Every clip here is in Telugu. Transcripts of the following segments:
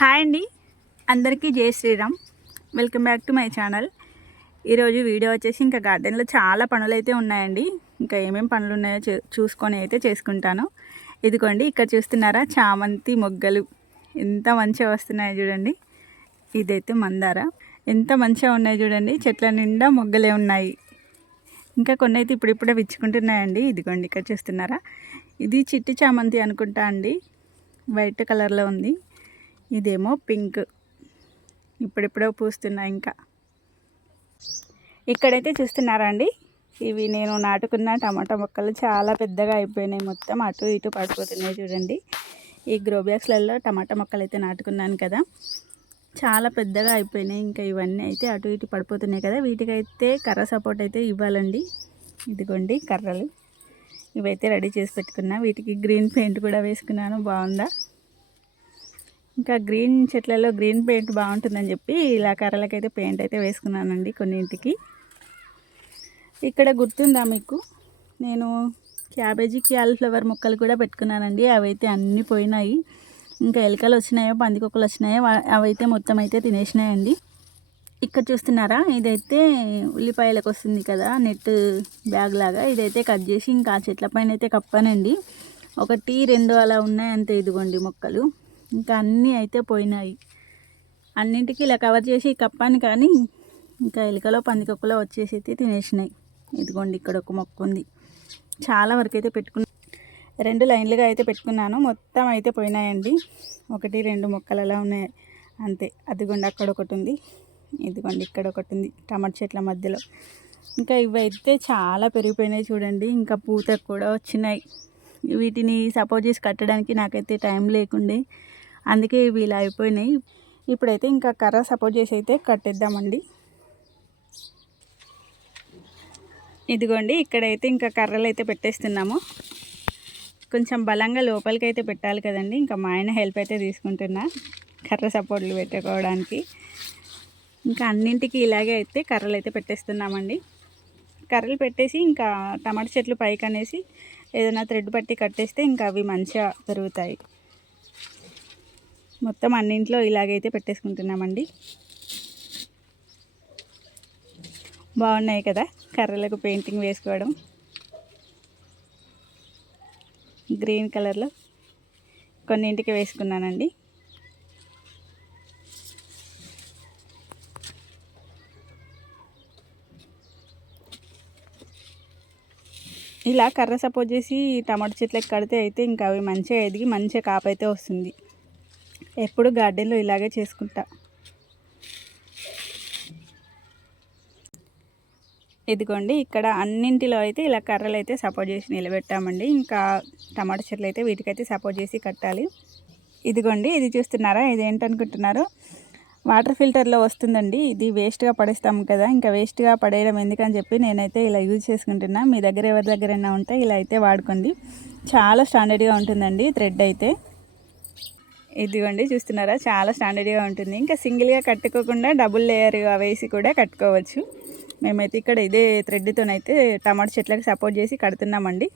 హాయ్ అండి. అందరికీ జై Sriram. Welcome back to my channel. ఈరోజు వీడియో వచ్చేసి ఇంకా గార్డెన్లో చాలా పనులు అయితే ఉన్నాయండి. ఇంకా ఏమేమి పనులు ఉన్నాయో చూ- చూసుకొని అయితే చేసుకుంటాను. ఇదిగోండి ఇక్కడ చూస్తున్నారా? చామంతి మొగ్గలు. ఎంత మంచిగా వస్తున్నాయో చూడండి. ఇదైతే మందార. ఎంత మంచిగా ఉన్నాయి చూడండి. చెట్ల నిండా మొగ్గలే ఉన్నాయి. ఇంకా కొన్ని అయితే ఇప్పుడిప్పుడే విచ్చుకుంటున్నాయండి. ఇదిగోండి ఇక్కడ చూస్తున్నారా? ఇది చిట్టి చామంతి అనుకుంటా అండి. వైట్ కలర్లో ఉంది. ఇదేమో పింక్. ఇప్పుడిప్పుడే పూస్తున్నాయి ఇంకా. ఇక్కడైతే చూస్తున్నారా అండి ఇవి నేను నాటుకున్న టమాటా మొక్కలు చాలా పెద్దగా అయిపోయినాయి మొత్తం. అటు ఇటు పడిపోతున్నాయి చూడండి. ఈ గ్రో బ్యాగ్స్లలో టమాటా మొక్కలు అయితే నాటుకున్నాను కదా. చాలా పెద్దగా అయిపోయినాయి. ఇంకా ఇవన్నీ అయితే అటు ఇటు పడిపోతున్నాయి కదా. వీటికైతే కర్ర సపోర్ట్ అయితే ఇవ్వాలండి. ఇదిగోండి కర్రలు. ఇవైతే రెడీ చేసి పెట్టుకున్నా. వీటికి గ్రీన్ పెయింట్ కూడా వేసుకున్నాను. బాగుందా? ఇంకా గ్రీన్ చెట్లలో గ్రీన్ పెయింట్ బాగుంటుందని చెప్పి ఇలా కర్రలకైతే పెయింట్ అయితే వేసుకున్నానండి కొన్నింటికి. ఇక్కడ గుర్తుందా మీకు? నేను క్యాబేజీ క్యాలీఫ్లవర్ మొక్కలు కూడా పెట్టుకున్నానండి. అవైతే అన్నీ పోయినాయి. ఇంకా ఎలుకలు వచ్చినాయో పందికొక్కలు వచ్చినాయో అవైతే మొత్తం అయితే తినేసినాయండి. ఇక్కడ చూస్తున్నారా? ఇదైతే ఉల్లిపాయలకు వస్తుంది కదా నెట్ బ్యాగ్ లాగా. ఇదైతే కట్ చేసి ఇంకా ఆ చెట్ల పైన అయితే కప్పానండి. ఒకటి రెండు అలా ఉన్నాయి అంతే ఇదిగోండి మొక్కలు. ఇంకా అన్నీ అయితే పోయినాయి. అన్నింటికి ఇలా కవర్ చేసి కప్పాను కానీ ఇంకా ఎలుకలో పందికొక్కలో వచ్చేసి అయితే తినేసినాయి. ఇదిగోండి ఇక్కడ ఒక మొక్క ఉంది. చాలా వరకు అయితే పెట్టుకున్నా రెండు లైన్లుగా అయితే పెట్టుకున్నాను. మొత్తం అయితే పోయినాయండి. ఒకటి రెండు మొక్కలు అలా ఉన్నాయి. అంతే. అదిగోండి అక్కడ ఒకటి ఉంది. ఇదిగోండి ఇక్కడ ఒకటి ఉంది. టమాటా చెట్ల మధ్యలో. ఇంకా ఇవైతే చాలా పెరిగిపోయినాయి చూడండి. ఇంకా పూత కూడా వచ్చినాయి. వీటిని సపోజ్ చేసి కట్టడానికి నాకైతే టైం లేకుండే. అందుకే ఇవి ఇలా అయిపోయినాయి. ఇప్పుడైతే ఇంకా కర్ర సపోర్ట్ చేసి అయితే కట్టేద్దామండి. ఇదిగోండి ఇక్కడైతే ఇంకా కర్రలు అయితే పెట్టేస్తున్నాము. కొంచెం బలంగా లోపలికి అయితే పెట్టాలి కదండి. ఇంకా మా ఆయన హెల్ప్ అయితే తీసుకుంటున్నా కర్ర సపోర్ట్లు పెట్టుకోవడానికి. ఇంకా అన్నింటికి ఇలాగే అయితే కర్రలు అయితే పెట్టేస్తున్నామండి. కర్రలు పెట్టేసి ఇంకా టమాటా చెట్లు పైకి అనేసి ఏదైనా థ్రెడ్ పట్టి కట్టేస్తే ఇంకా అవి మంచిగా పెరుగుతాయి. మొత్తం అన్నింట్లో ఇలాగైతే పెట్టేసుకుంటున్నామండి. బాగున్నాయి కదా కర్రలకు పెయింటింగ్ వేసుకోవడం. గ్రీన్ కలర్లో కొన్నింటికి వేసుకున్నానండి. ఇలా కర్ర సపోజ్ చేసి టమాటా చెట్లకి కడితే అయితే ఇంకా అవి మంచిగా ఎదిగి మంచిగా కాపు అయితే వస్తుంది. ఎప్పుడు గార్డెన్లో ఇలాగే చేసుకుంటా. ఇదిగోండి ఇక్కడ అన్నింటిలో అయితే ఇలా కర్రలు అయితే సపోర్ట్ చేసి నిలబెట్టామండి. ఇంకా టమాటా చెట్లు అయితే వీటికైతే సపోర్ట్ చేసి కట్టాలి. ఇదిగోండి ఇది చూస్తున్నారా? ఇది ఏంటనుకుంటున్నారు? వాటర్ ఫిల్టర్లో వస్తుందండి. ఇది వేస్ట్గా పడేస్తాము కదా ఇంకా వేస్ట్గా పడేయడం ఎందుకని చెప్పి నేనైతే ఇలా యూజ్ చేసుకుంటున్నా. మీ దగ్గర ఎవరి దగ్గరైనా ఉంటే ఇలా అయితే వాడుకోండి. చాలా స్టాండర్డ్గా ఉంటుందండి థ్రెడ్ అయితే. ఇదిగోండి చూస్తున్నారా? చాలా స్టాండర్డ్గా ఉంటుంది. ఇంకా సింగిల్గా కట్టుకోకుండా డబుల్ లేయర్ వేసి కూడా కట్టుకోవచ్చు. మేమైతే ఇక్కడ ఇదే థ్రెడ్తోనైతే టమాటా చెట్లకు సపోర్ట్ చేసి కడుతున్నామండి.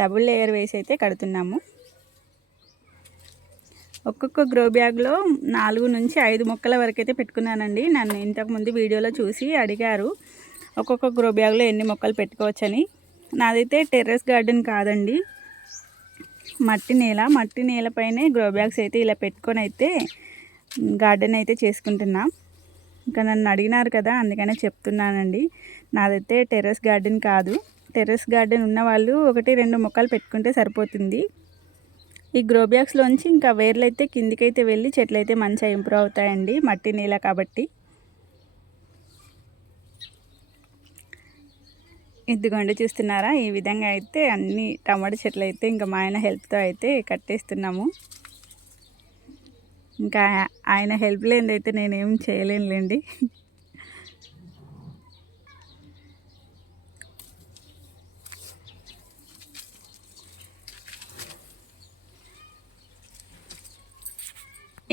డబుల్ లేయర్ వేసి అయితే కడుతున్నాము. ఒక్కొక్క గ్రో బ్యాగ్లో నాలుగు నుంచి ఐదు మొక్కల వరకు అయితే పెట్టుకున్నానండి. నన్ను ఇంతకుముందు వీడియోలో చూసి అడిగారు. ఒక్కొక్క గ్రో బ్యాగ్లో ఎన్ని మొక్కలు పెట్టుకోవచ్చని. నాదైతే టెర్రస్ గార్డెన్ కాదండి. మట్టి నేల మట్టి నేలపైనే గ్రో బ్యాగ్స్ అయితే ఇలా పెట్టుకొని అయితే గార్డెన్ అయితే చేసుకుంటున్నాం. ఇంకా నన్ను అడిగినారు కదా అందుకనే చెప్తున్నానండి. నాదైతే టెర్రస్ గార్డెన్ కాదు. టెర్రస్ గార్డెన్ ఉన్న వాళ్ళు ఒకటి రెండు మొక్కలు పెట్టుకుంటే సరిపోతుంది. ఈ గ్రో బ్యాగ్స్లోంచి ఇంకా వేర్లు అయితే కిందికైతే వెళ్ళి చెట్లు అయితే మంచిగా ఇంప్రూవ్ అవుతాయండి మట్టి నేల కాబట్టి. ఇదిగోండి చూస్తున్నారా? ఈ విధంగా అయితే అన్ని టమాటా చెట్లు అయితే ఇంకా మా ఆయన హెల్ప్తో అయితే కట్టేస్తున్నాము. ఇంకా ఆయన హెల్ప్ లేనిదైతే నేనేం చేయలేనులేండి.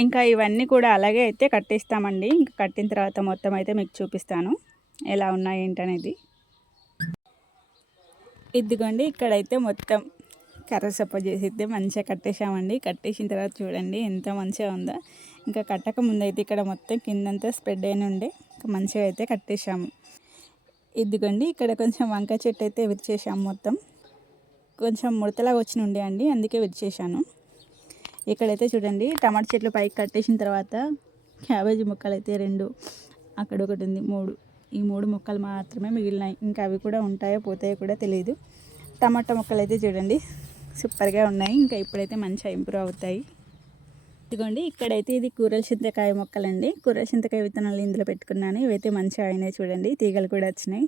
ఇంకా ఇవన్నీ కూడా అలాగే అయితే కట్టేస్తామండి. ఇంకా కట్టిన తర్వాత మొత్తం అయితే మీకు చూపిస్తాను. ఎలా ఉన్నాయి ఏంటనేది ఇదిగోండి ఇక్కడైతే మొత్తం కర్ర సప్ప చేసిద్దే. మంచిగా కట్టేసామండి కట్టేసిన తర్వాత చూడండి ఎంత మంచిగా ఉందో. ఇంకా కట్టక ముందైతే ఇక్కడ మొత్తం కిందంతా స్ప్రెడ్ అయిన ఉండే. మంచిగా అయితే కట్టేసాము ఇదిగోండి ఇక్కడ కొంచెం వంకాయ చెట్టు అయితే విరిచేసాము మొత్తం. కొంచెం ముడతలాగా వచ్చిన ఉండే అండి అందుకే విరిచేసాను ఇక్కడైతే చూడండి టమాటా చెట్లు పైకి కట్టేసిన తర్వాత క్యాబేజీ ముక్కలు అయితే రెండు అక్కడ ఒకటి ఉంది మూడు. ఈ మూడు మొక్కలు మాత్రమే మిగిలినాయి. ఇంకా అవి కూడా ఉంటాయో పోతాయో కూడా తెలియదు టమాటా మొక్కలు అయితే చూడండి సూపర్గా ఉన్నాయి. ఇంకా ఇప్పుడైతే మంచిగా ఇంప్రూవ్ అవుతాయి. ఇదిగోండి ఇక్కడైతే ఇది కూరల చింతకాయ మొక్కలండి. కూరల చింతకాయ విత్తనాలు ఇందులో పెట్టుకున్నాను. ఇవైతే మంచిగా అయినాయి చూడండి తీగలు కూడా వచ్చినాయి.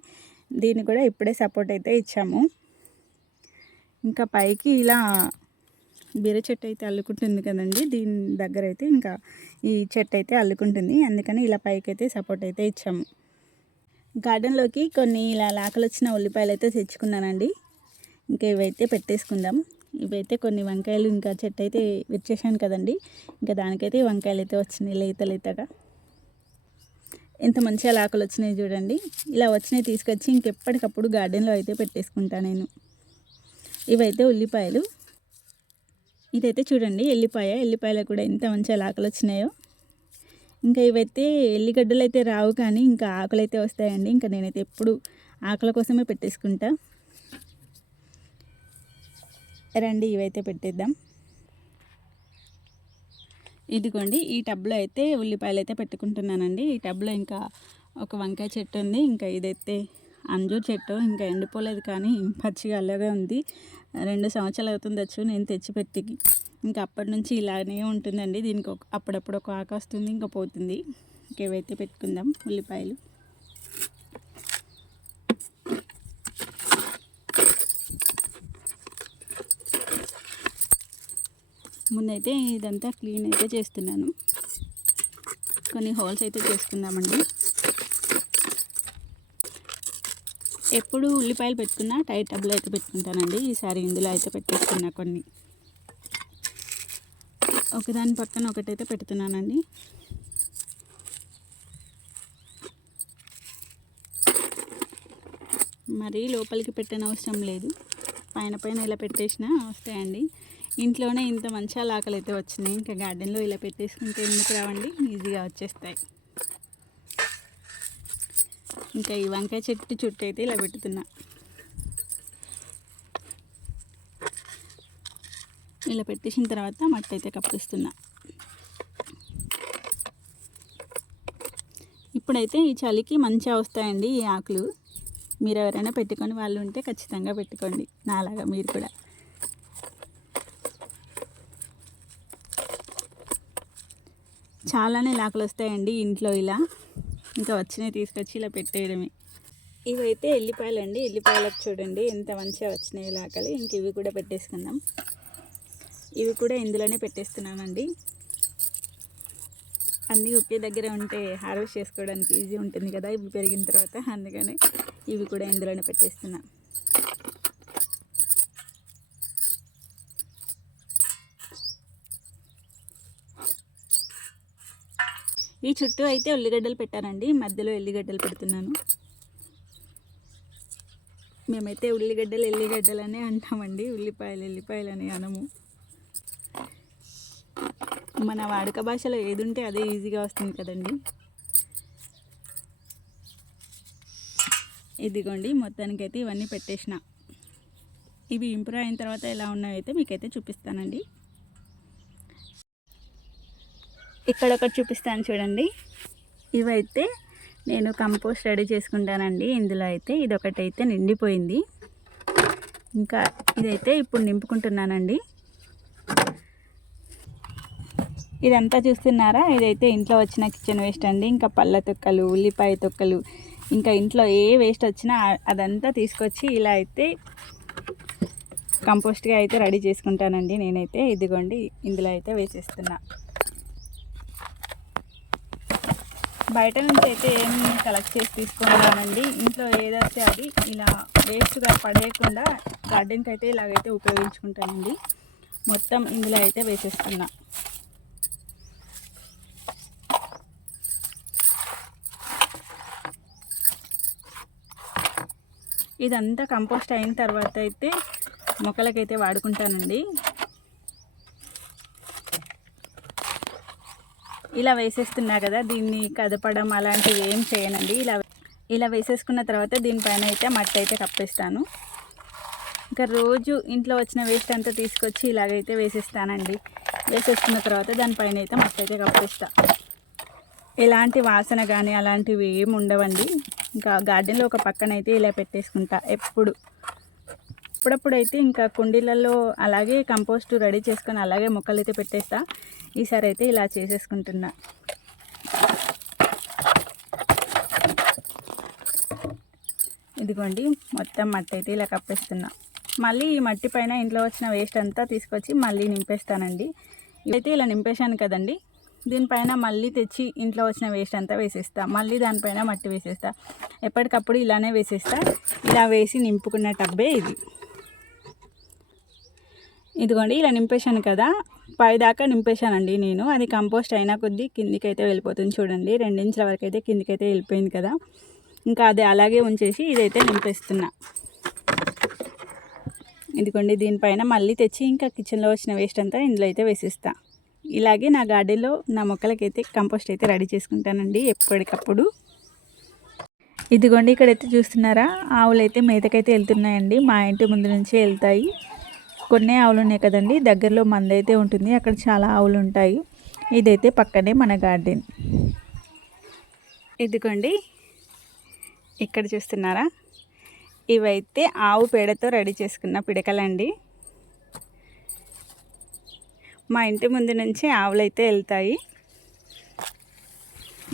దీన్ని కూడా ఇప్పుడే సపోర్ట్ అయితే ఇచ్చాము. ఇంకా పైకి ఇలా బీర చెట్టు అయితే అల్లుకుంటుంది కదండి దీని దగ్గర అయితే ఇంకా ఈ చెట్టు అయితే అల్లుకుంటుంది. అందుకని ఇలా పైకి అయితే సపోర్ట్ అయితే ఇచ్చాము. గార్డెన్లోకి కొన్ని ఇలా లాకలు వచ్చిన ఉల్లిపాయలు అయితే తెచ్చుకున్నానండి. ఇంకా ఇవైతే పెట్టేసుకుందాం. ఇవైతే కొన్ని వంకాయలు ఇంకా చెట్టు అయితే విచ్చేసాను కదండి. ఇంకా దానికైతే వంకాయలు అయితే వచ్చినాయి లేత లేతగా. ఎంత మంచిగా లాకలు వచ్చినాయి చూడండి. ఇలా వచ్చినాయి తీసుకొచ్చి ఇంకెప్పటికప్పుడు గార్డెన్లో అయితే పెట్టేసుకుంటా నేను. ఇవైతే ఉల్లిపాయలు. ఇదైతే చూడండి ఎల్లిపాయ. ఎల్లిపాయలు కూడా ఎంత మంచిగా లాకలు వచ్చినాయో ఇంకా ఇవైతే ఎల్లిగడ్డలు అయితే రావు కానీ ఇంకా ఆకులు అయితే వస్తాయండి. ఇంకా నేనైతే ఎప్పుడు ఆకుల కోసమే పెట్టేసుకుంటా. రండి ఇవైతే పెట్టేద్దాం. ఇదిగోండి ఈ టబ్లో అయితే ఉల్లిపాయలు అయితే పెట్టుకుంటున్నానండి. ఈ టబ్లో ఇంకా ఒక వంకాయ చెట్టు ఉంది. ఇంకా ఇదైతే అంజూర్ చెట్టు. ఇంకా ఎండిపోలేదు కానీ పచ్చిగా అలాగే ఉంది. రెండు సంవత్సరాలు అవుతుంది వచ్చు నేను తెచ్చిపెట్టి ఇంకా అప్పటి నుంచి ఇలానే ఉంటుందండి. దీనికి ఒక అప్పుడప్పుడు ఒక ఆకు వస్తుంది ఇంకా పోతుంది. ఇంకేవైతే పెట్టుకుందాం ఉల్లిపాయలు. ముందైతే ఇదంతా క్లీన్ అయితే చేస్తున్నాను. కొన్ని హోల్స్ అయితే చేసుకుందామండి. ఎప్పుడు ఉల్లిపాయలు పెట్టుకున్నా టైట్ టబ్లో అయితే పెట్టుకుంటానండి. ఈసారి ఇందులో అయితే పెట్టేసుకున్నా కొన్ని. ఒకదాని పక్కన ఒకటైతే పెడుతున్నానండి. మరీ లోపలికి పెట్టిన అవసరం లేదు. పైన పైన ఇలా పెట్టేసినా వస్తాయండి. ఇంట్లోనే ఇంత మంచి ఆకలి అయితే వచ్చినాయి. ఇంకా గార్డెన్లో ఇలా పెట్టేసుకుంటే ఎందుకు రావండి? ఈజీగా వచ్చేస్తాయి. ఇంకా ఈ వంకాయ చెట్టు చుట్టూ అయితే ఇలా పెట్టుతున్నా ఇలా పెట్టేసిన తర్వాత మట్టి అయితే కప్పిస్తున్నా. ఇప్పుడైతే ఈ చలికి మంచిగా వస్తాయండి ఈ ఆకులు. మీరు ఎవరైనా పెట్టుకొని వాళ్ళు ఉంటే ఖచ్చితంగా పెట్టుకోండి. నాలాగా మీరు కూడా. చాలానే లాకలు వస్తాయండి ఇంట్లో ఇలా. ఇంకా వచ్చినాయి తీసుకొచ్చి ఇలా పెట్టేయడమే. ఇవైతే ఎల్లిపాయలు అండి ఎల్లిపాయలకు చూడండి ఎంత మంచిగా వచ్చినాయి లాకలి ఇంక ఇవి కూడా పెట్టేసుకుందాం. ఇవి కూడా ఇందులోనే పెట్టేస్తున్నామండి. అన్నీ ఒకే దగ్గర ఉంటే హార్వెస్ట్ చేసుకోవడానికి ఈజీ ఉంటుంది కదా ఇవి పెరిగిన తర్వాత అందుకని ఇవి కూడా ఇందులోనే పెట్టేస్తున్నా. ఈ చుట్టూ అయితే ఉల్లిగడ్డలు పెట్టానండి మధ్యలో ఎల్లిగడ్డలు పెడుతున్నాను. మేమైతే ఉల్లిగడ్డలు ఎల్లిగడ్డలు అనే అంటామండి ఉల్లిపాయలు ఎల్లిపాయలు అని అనము. మన వాడుక భాషలో ఏది ఉంటే అదే ఈజీగా వస్తుంది కదండి. ఇదిగోండి మొత్తానికైతే ఇవన్నీ పెట్టేసిన. ఇవి ఇంప్రూవ్ అయిన తర్వాత ఎలా ఉన్నాయైతే మీకైతే చూపిస్తానండి. ఇక్కడ ఒకటి చూపిస్తాను చూడండి. ఇవైతే నేను కంపోస్ట్ రెడీ చేసుకుంటానండి. ఇందులో అయితే ఇది ఒకటైతే నిండిపోయింది. ఇంకా ఇదైతే ఇప్పుడు నింపుకుంటున్నానండి. ఇదంతా చూస్తున్నారా? ఇదైతే ఇంట్లో వచ్చిన కిచెన్ వేస్ట్ అండి. ఇంకా పళ్ళ తొక్కలు ఉల్లిపాయ తొక్కలు ఇంకా ఇంట్లో ఏ వేస్ట్ వచ్చినా అదంతా తీసుకొచ్చి ఇలా అయితే కంపోస్ట్గా అయితే రెడీ చేసుకుంటానండి నేనైతే. ఇదిగోండి ఇందులో అయితే వేసేస్తున్నా. బయట నుంచి అయితే ఏం కలెక్ట్ చేసి తీసుకున్నానండి. ఇంట్లో ఏదైతే అది ఇలా వేస్ట్గా పడేయకుండా గార్డెన్కి అయితే ఇలాగైతే ఉపయోగించుకుంటానండి. మొత్తం ఇందులో అయితే వేసేస్తున్నా. ఇదంతా కంపోస్ట్ అయిన తర్వాత అయితే మొక్కలకైతే వాడుకుంటానండి. ఇలా వేసేస్తున్నా కదా దీన్ని కదపడం అలాంటివి ఏం చేయనండి. ఇలా ఇలా వేసేసుకున్న తర్వాత దీనిపైన అయితే మట్టి అయితే కప్పేస్తాను. ఇంకా రోజు ఇంట్లో వచ్చిన వేస్ట్ అంతా తీసుకొచ్చి ఇలాగైతే వేసేస్తానండి. వేసేసుకున్న తర్వాత దానిపైన అయితే మట్టి అయితే కప్పేస్తా. ఎలాంటి వాసన కానీ అలాంటివి ఏమి ఉండవండి. ఇంకా గార్డెన్లో ఒక పక్కన అయితే ఇలా పెట్టేసుకుంటా ఎప్పుడు. అప్పుడప్పుడైతే అయితే ఇంకా కుండీలలో అలాగే కంపోస్ట్ రెడీ చేసుకొని అలాగే మొక్కలు అయితే పెట్టేస్తా. ఈసారి అయితే ఇలా చేసేసుకుంటున్నా. ఇదిగోండి మొత్తం మట్టి అయితే ఇలా కప్పేస్తున్నా. మళ్ళీ ఈ మట్టి పైన ఇంట్లో వచ్చిన వేస్ట్ అంతా తీసుకొచ్చి మళ్ళీ నింపేస్తానండి. ఇదైతే ఇలా నింపేశాను కదండి. దీనిపైన మళ్ళీ తెచ్చి ఇంట్లో వచ్చిన వేస్ట్ అంతా వేసేస్తా. మళ్ళీ దానిపైన మట్టి వేసేస్తా. ఎప్పటికప్పుడు ఇలానే వేసేస్తా. ఇలా వేసి నింపుకున్న టబ్బే ఇది. ఇదిగోండి ఇలా నింపేశాను కదా. పై దాకా నింపేశానండి నేను. అది కంపోస్ట్ అయినా కొద్దీ కిందికైతే వెళ్ళిపోతుంది చూడండి. రెండించుల వరకు అయితే కిందికైతే వెళ్ళిపోయింది కదా. ఇంకా అది అలాగే ఉంచేసి ఇదైతే నింపేస్తున్నా. ఇదిగోండి దీనిపైన మళ్ళీ తెచ్చి ఇంకా కిచెన్లో వచ్చిన వేస్ట్ అంతా ఇందులో అయితే వేసిస్తాను ఇలాగే నా గార్డెన్లో నా మొక్కలకైతే కంపోస్ట్ అయితే రెడీ చేసుకుంటానండి ఎప్పటికప్పుడు. ఇదిగోండి ఇక్కడైతే చూస్తున్నారా? ఆవులు అయితే మేతకైతే వెళ్తున్నాయండి. మా ఇంటి ముందు నుంచే వెళ్తాయి. కొన్ని ఆవులు ఉన్నాయి కదండి. దగ్గరలో మంద అయితే ఉంటుంది. అక్కడ చాలా ఆవులు ఉంటాయి ఇదైతే పక్కనే మన గార్డెన్. ఇదిగోండి. ఇక్కడ చూస్తున్నారా? ఇవైతే ఆవు పేడతో రెడీ చేసుకున్న పిడకలండి. మా ఇంటి ముందు నుంచి ఆవులు అయితే వెళ్తాయి.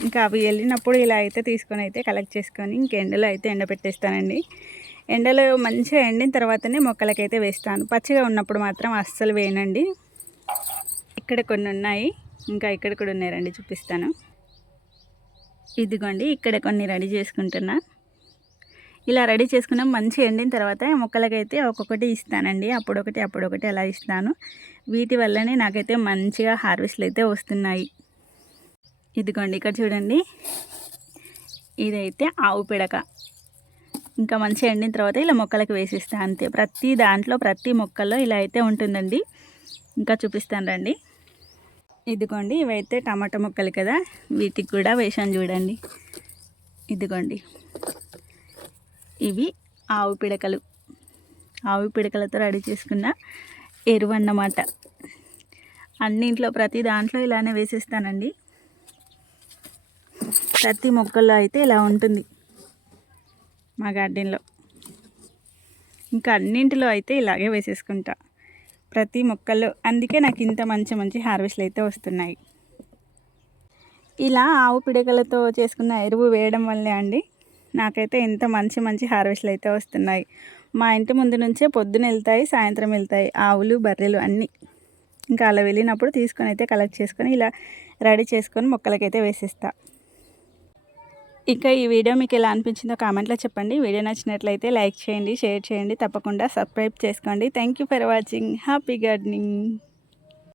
ఇంకా అవి వెళ్ళినప్పుడు ఇలా అయితే తీసుకొని అయితే కలెక్ట్ చేసుకొని ఇంకెండలో అయితే ఎండబెట్టేస్తానండి ఎండలో మంచిగా ఎండిన తర్వాతనే మొక్కలకైతే వేస్తాను. పచ్చిగా ఉన్నప్పుడు మాత్రం అస్సలు వేయనండి. ఇక్కడ కొన్ని ఉన్నాయి. ఇంకా ఇక్కడ కూడా ఉన్నాయండి చూపిస్తాను. ఇదిగోండి ఇక్కడ కొన్ని రెడీ చేసుకుంటున్నా. ఇలా రెడీ చేసుకున్నాం. మంచి ఎండిన తర్వాత మొక్కలకైతే ఒక్కొక్కటి ఇస్తానండి. అప్పుడొకటి అప్పుడొకటి అలా ఇస్తాను. వీటి వల్లనే నాకైతే మంచిగా హార్వెస్ట్లు అయితే వస్తున్నాయి. ఇదిగోండి ఇక్కడ చూడండి. ఇదైతే ఆవు పిడక. ఇంకా మంచిగా ఎండిన తర్వాత ఇలా మొక్కలకు వేసిస్తా అంతే. ప్రతి దాంట్లో ప్రతి మొక్కల్లో ఇలా అయితే ఉంటుందండి. ఇంకా చూపిస్తాను రండి. ఇదిగోండి ఇవైతే టమాటా మొక్కలు కదా. వీటికి కూడా వేసాను చూడండి. ఇదిగోండి. ఇవి ఆవు పిడకలు. ఆవు పిడకలతో రెడీ చేసుకున్న ఎరువు అన్నమాట అన్నింట్లో ప్రతి దాంట్లో ఇలానే వేసేస్తానండి. ప్రతి మొక్కల్లో అయితే ఇలా ఉంటుంది మా గార్డెన్లో. ఇంకా అన్నింటిలో అయితే ఇలాగే వేసేసుకుంటా. ప్రతి మొక్కల్లో అందుకే నాకు ఇంత మంచి మంచి హార్వెస్ట్లు అయితే వస్తున్నాయి. ఇలా ఆవు పిడకలతో చేసుకున్న ఎరువు వేయడం వల్లే అండి నాకైతే ఎంత మంచి మంచి హార్వెస్ట్లు అయితే వస్తున్నాయి. మా ఇంటి ముందు నుంచే పొద్దున వెళ్తాయి సాయంత్రం వెళ్తాయి. ఆవులు బర్రెలు అన్నీ. ఇంకా అలా వెళ్ళినప్పుడు తీసుకొని అయితే కలెక్ట్ చేసుకొని ఇలా రెడీ చేసుకొని మొక్కలకైతే వేసిస్తా. ఇంకా ఈ వీడియో మీకు ఎలా అనిపించిందో కామెంట్లో చెప్పండి. వీడియో నచ్చినట్లయితే లైక్ చేయండి షేర్ చేయండి. తప్పకుండా సబ్స్క్రైబ్ చేసుకోండి. Thank for watching happy gardening